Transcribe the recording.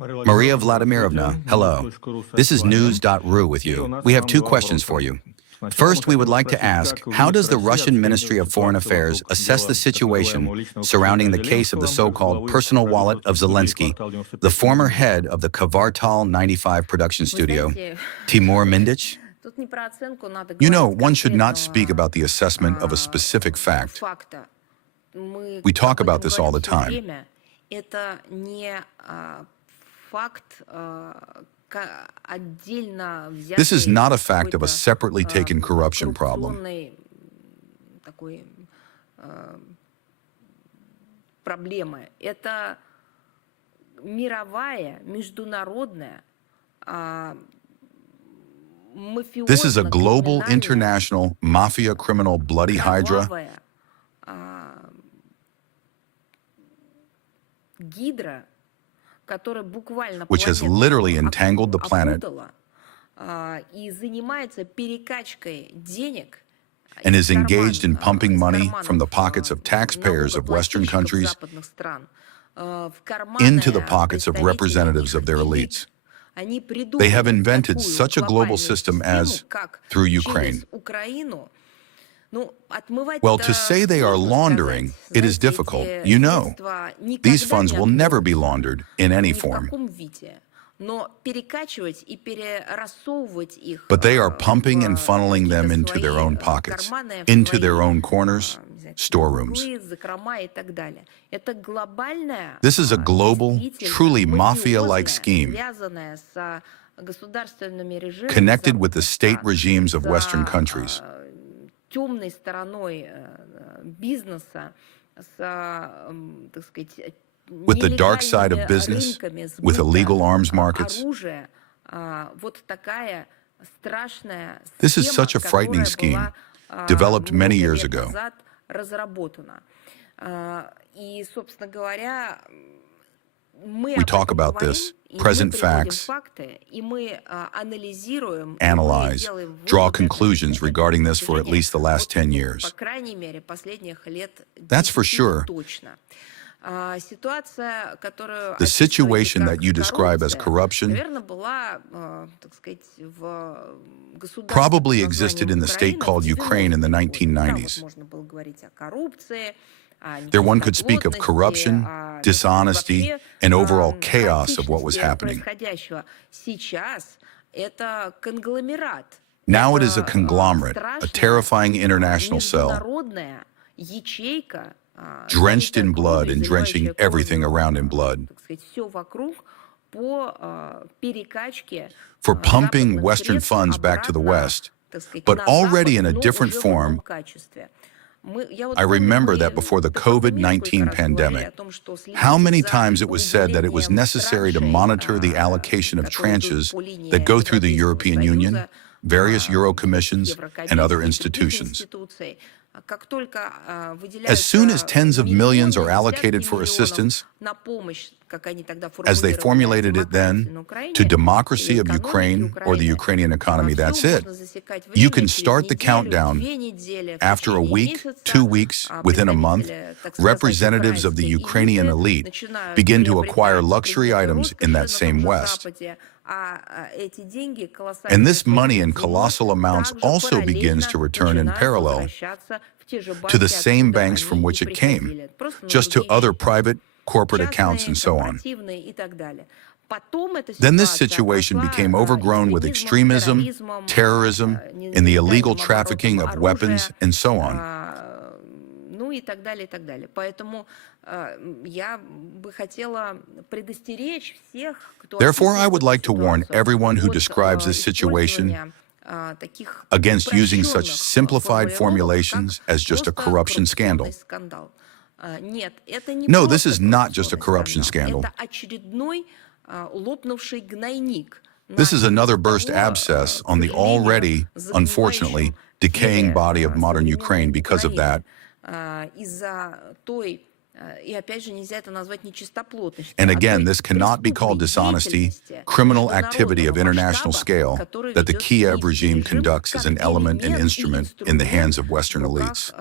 Maria Vladimirovna, hello. This is news.ru with you. We have two questions for you. First, we would like to ask, how does the Russian Ministry of Foreign Affairs assess the situation surrounding the case of the so-called personal wallet of Zelensky, the former head of the Kvartal 95 production studio, Timur Mindich? You know, one should not speak about the assessment of a specific fact. We talk about this all the time. This is not a fact of a separately taken corruption problem. This is a global, international, mafia criminal bloody hydra which has literally entangled the planet and is engaged in pumping money from the pockets of taxpayers of Western countries into the pockets of representatives of their elites. They have invented such a global system as through Ukraine. Well, to say they are laundering, it is difficult. You know, these funds will never be laundered in any form. But they are pumping and funneling them into their own pockets, into their own corners, storerooms. This is a global, truly mafia-like scheme connected with the state regimes of Western countries. With the dark side of business, with illegal arms markets. This is such a frightening scheme, developed many years ago. We talk about this, present facts, analyze, draw conclusions regarding this for at least the last 10 years. That's for sure. The situation that you describe as corruption probably existed in the state called Ukraine in the 1990s. There one could speak of corruption, dishonesty, and overall chaos of what was happening. Now it is a conglomerate, a terrifying international cell, drenched in blood and drenching everything around in blood, for pumping Western funds back to the West, but already in a different form. I remember that before the COVID-19 pandemic, how many times it was said that it was necessary to monitor the allocation of tranches that go through the European Union, various Euro commissions, and other institutions. As soon as tens of millions are allocated for assistance, as they formulated it then, to democracy of Ukraine or the Ukrainian economy, that's it. You can start the countdown. After a week, 2 weeks, within a month, representatives of the Ukrainian elite begin to acquire luxury items in that same West. And this money in colossal amounts also begins to return in parallel to the same banks from which it came, just to other private, corporate accounts and so on. Then this situation became overgrown with extremism, terrorism, and the illegal trafficking of weapons and so on. Therefore, I would like to warn everyone who describes this situation against using such simplified formulations as just a corruption scandal. No, this is not just a corruption scandal. This is another burst abscess on the already, unfortunately, decaying body of modern Ukraine because of that. And again, this cannot be called dishonesty, criminal activity of international scale that the Kyiv regime conducts as an element and instrument in the hands of Western elites.